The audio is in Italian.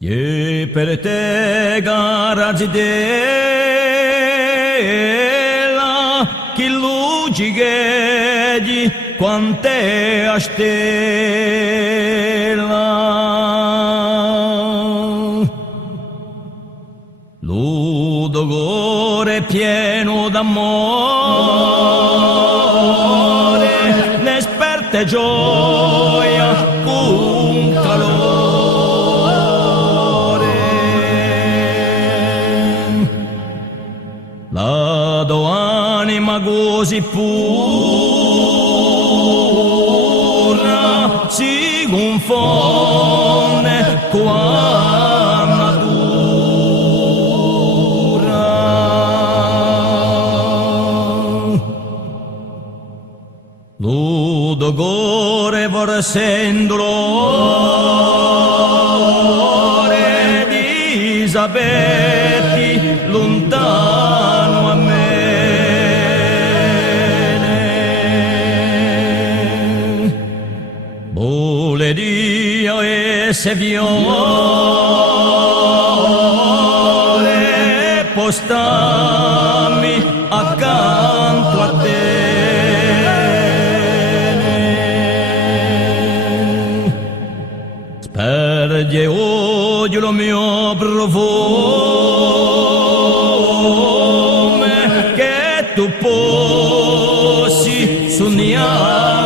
E per te garagi della chi luci di quante a stella l'udogore pieno d'amore ne sperte gioia un calore la do anima così pura si confonde con natura l'udogore vorressendo l'ore di saperti lontano a me vuole Dio e se vuole postarmi accanto a te sperge odio lo mio profumo che tu posi sognare